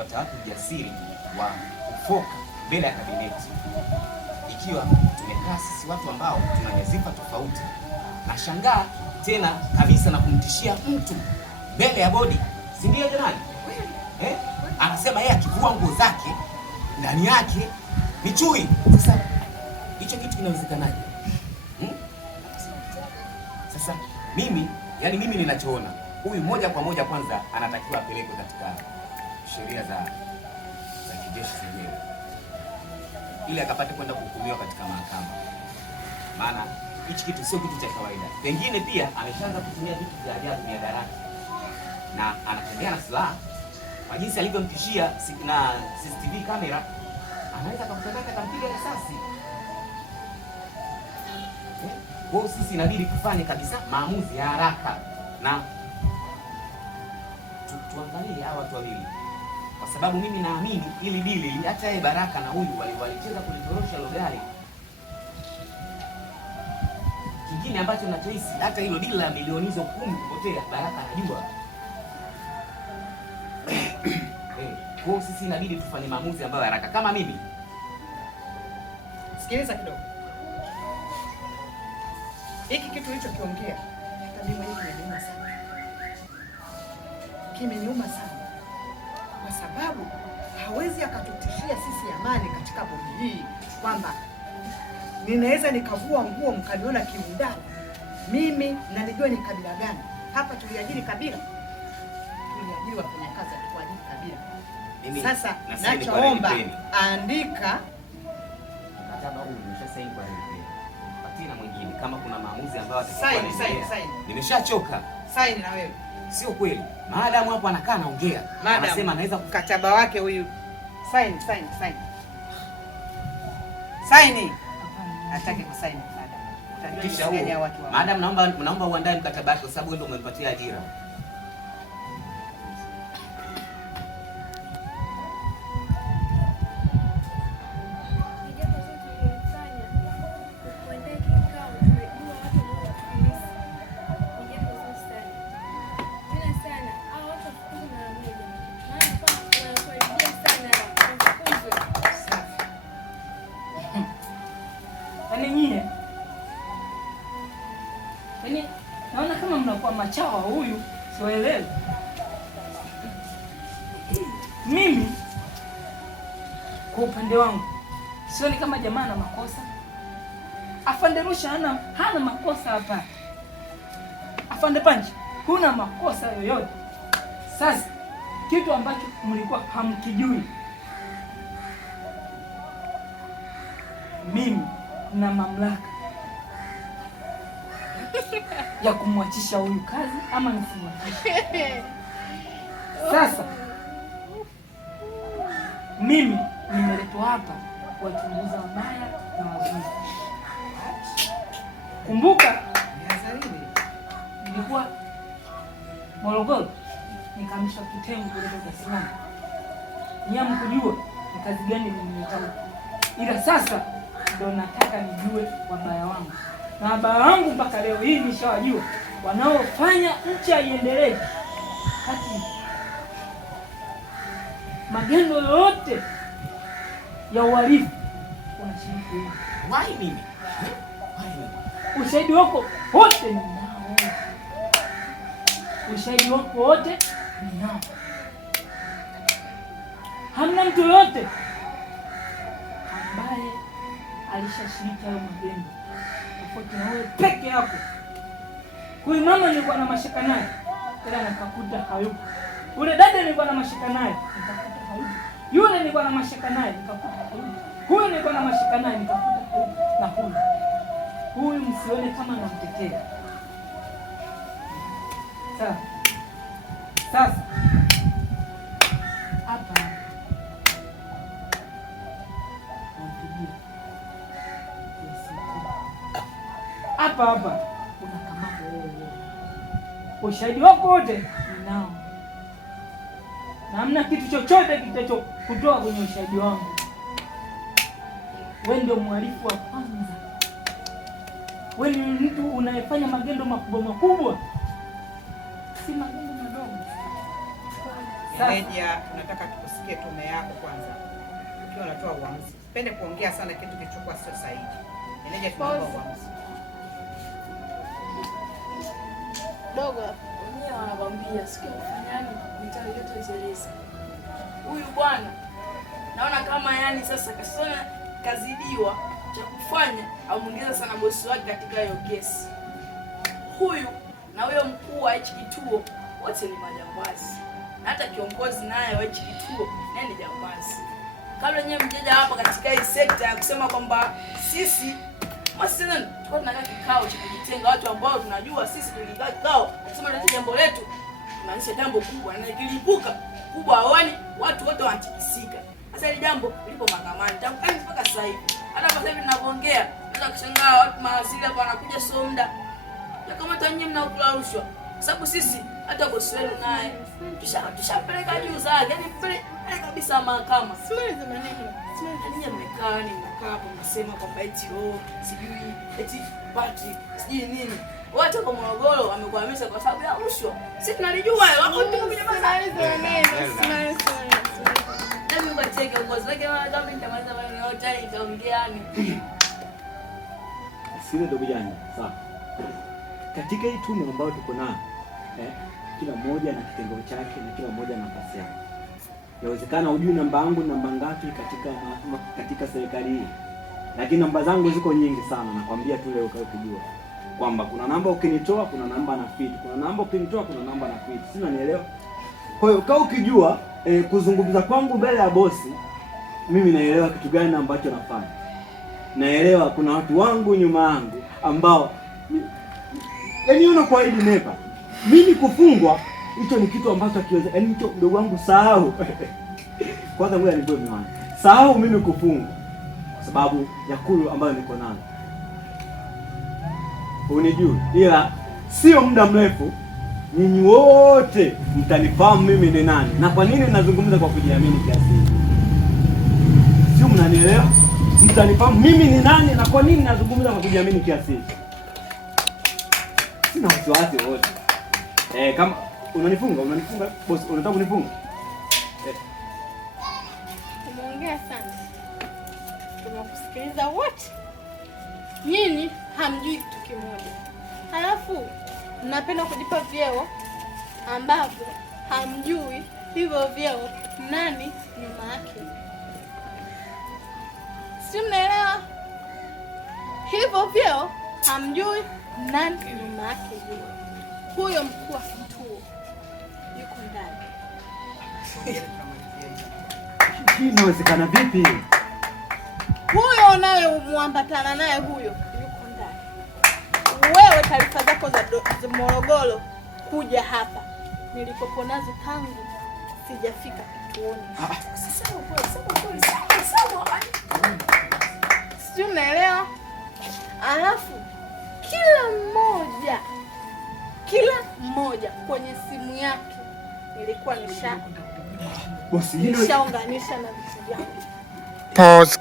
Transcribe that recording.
amepata wapi ujasiri wa kufoka mbele ya kabineti, ikiwa tumekaa sisi watu ambao tuna nyadhifa tofauti? Nashangaa tena kabisa na kumtishia mtu mbele ya bodi, si ndio jamani? Anasema yeye akivua nguo zake ndani yake ni chui. Sasa hicho kitu kinawezekanaje? Sasa mimi ninachoona, huyu moja kwa moja kwanza anatakiwa apelekwe katika sheria za kijeshi zenyewe ili akapate kwenda kuhukumiwa katika mahakama, maana hichi kitu sio kitu cha kawaida. Pengine pia ameshaanza kutumia vitu vya ajabu vya daraka na anatembea na silaha. Kwa jinsi alivyomtishia na CCTV kamera, anaweza kumkamata akampiga risasi. Kwa hiyo sisi inabidi kufanya kabisa maamuzi ya haraka na tuangalie hawa watu wawili, kwa sababu mimi naamini ili dili hata yeye Baraka na huyu walicheza kulitorosha hilo gari. Kingine ambacho ninachohisi, hata hilo dili la milioni hizo 10 kupotea, Baraka anajua. Kwa hiyo sisi inabidi tufanye maamuzi ambayo haraka. Kama mimi, sikiliza kidogo, hiki kitu ulichokiongea hata mimi mwenyewe kimeniuma sana, kimeniuma sana, kwa sababu hawezi akatutishia sisi amani katika bodi hii kwamba ninaweza nikavua nguo mkaniona kiundani. Mimi na nijua ni kabila gani hapa. Tuliajiri kabila, tuliajiri wafanyakazi, hatukuajiri kabila. Sasa nachoomba, andika mkataba huu, nimeshasaini kwa hiyo patina mwingine, kama kuna maamuzi ambayo saini. Nimeshachoka. Saini na wewe. Sio kweli. Maadamu hapo anakaa anaongea, anasema anaweza mkataba wake huyu. Saini. Saini. Hataki kusaini madam. Kisha huo. Madam, naomba uandae mkataba wako, kwa sababu wewe ndio umempatia ajira. Naona kama mnakuwa machawa huyu, siwaelewi. Mimi kwa upande wangu sioni kama jamaa ana makosa. Afande Rusha hana makosa hapa. Afande Panji, huna makosa yoyote. Sasa kitu ambacho mlikuwa hamkijui, mimi na mamlaka ya kumwachisha huyu kazi ama nisimwachishe. Sasa mimi nimeletwa hapa kuwachunguza wabaya na wazuri. Kumbuka nilikuwa Morogoro, nikahamisha kitengo kutoka Dar es Salaam. Nyinyi mkujua ni kazi gani nimeleta, ila sasa ndio nataka nijue wabaya wangu. Na wabaya wangu mpaka leo hii nishawajua, wanaofanya nchi iendelee. Kati magendo yote ya uhalifu unashiriki. Why mimi? Ushahidi wako wote ninao. Ushahidi wako wote ninao. Hamna mtu yote ambaye alishashiriki hayo magendo tofauti na wewe peke yako. Huyu mama nilikuwa na mashaka naye, ila nikakuta hayupo. Ule dada nilikuwa na mashaka naye, nikakuta hayupo. Yule nilikuwa na mashaka naye, nikakuta hayupo. Huyu nilikuwa na mashaka naye, nikakuta hayupo. Na huyu msione kama namtetea. Sasa hapa hapa unakamata wewe. Ushahidi wako wote ninao, na hamna kitu chochote kitacho kutoa kwenye ushahidi wangu. Wewe ndio mhalifu wa kwanza. Wewe ni mtu unayefanya magendo makubwa, si magendo madogo. Meneja, tunataka tukusikie tume yako kwanza. Ukiwa unatoa uamuzi. Pende kuongea sana kitu kilichokuwa sio sahihi. Meneja, tunaomba uamuzi. Dogo, wenyewe wanakwambia sikia kufanyani mtaletezeleza. Huyu bwana naona kama yani sasa kasona kazidiwa cha kufanya au mwongeza sana bosi wake katika hiyo kesi. Huyu na huyo mkuu wa hichi kituo wote ni majambazi. Na hata kiongozi naye wa hichi kituo naye ni jambazi. Kabla nyewe mjeja hapa katika hii sekta ya kusema kwamba sisi Masina tulikuwa tunakaa kikao cha kujitenga, watu ambao tunajua sisi tulikaa kikao kusema ndio jambo letu tunaanisha jambo kubwa na ikilipuka kubwa hawani watu wote wanatikisika. Sasa hili jambo lipo mahakamani tangu mpaka sasa hivi. Hata sasa hivi ninavyoongea naweza kushangaa watu mawaziri hapa wanakuja sio muda. Ya kama tanyie mnakula rushwa. Kwa sababu sisi hata bosi wenu naye tushapeleka juu zake. Yaani pale kabisa mahakama. Simaliza maneno. Ninyi mmekaa hapo mnasema kwamba eti sijui eti Patrick sijui nini. Watu kwa Morogoro wamekuhamisha kwa sababu ya rushwa. Sisi tunalijua hilo. Hapo tumekuja basi. Simaliza maneno. Simaliza. Nani mbateke uongozi wake wala kama nitamaliza maneno yote nitaongeani. Sile ndugu yangu, sawa. Katika hii tume ambayo tuko nayo, kila mmoja na kitengo chake na kila mmoja na nafasi yake. Inawezekana hujui namba yangu namba ngapi katika serikali hii. Lakini namba zangu ziko nyingi sana, nakwambia tu leo ukijua kwamba kuna namba ukinitoa kuna namba na feed. Kuna namba ukinitoa kuna namba na feed. Si unanielewa? Kwa hiyo kama ukijua kuzungumza kwangu mbele ya bosi, mimi naelewa kitu gani ambacho nafanya. Naelewa kuna watu wangu nyuma yangu ambao yaani unakuahidi nepa. Mimi kufungwa hicho ni kitu ambacho kiweza. Yaani hicho mdogo wangu sahau. Kwanza ngoja nitoe miwani. Sahau mimi kufungwa kwa sababu ya kulu ambayo niko nayo. Unijui, ila sio muda mrefu nyinyi wote mtanifahamu mimi ni nani na kwa nini nazungumza kwa kujiamini kiasi hiki. Sio, mnanielewa? Mtanifahamu mimi ni nani na kwa nini nazungumza kwa kujiamini kiasi hiki. Sina wasiwasi wote. Kama unanifunga boss, unataka kunifunga? Umeongea sana. Tunakusikiliza wote. Nyinyi hamjui kitu kimoja. Halafu mnapenda kujipa vyeo ambavyo hamjui hivyo vyeo nani nyuma yake. Si mnaelewa? Hivyo vyeo hamjui nani nyuma yake. Huyo mkuu wa kituo yuko ndani. Hii inawezekana vipi? Huyo unayemwambatana naye huyo yuko ndani. Wewe taarifa zako za Morogoro kuja hapa nilikopo nazo tangu sijafika kituoni. Sasa Sijui unaelewa? Alafu kila mmoja kwenye simu yake nilikuwa nishaunganisha na vitu vyake. Pause.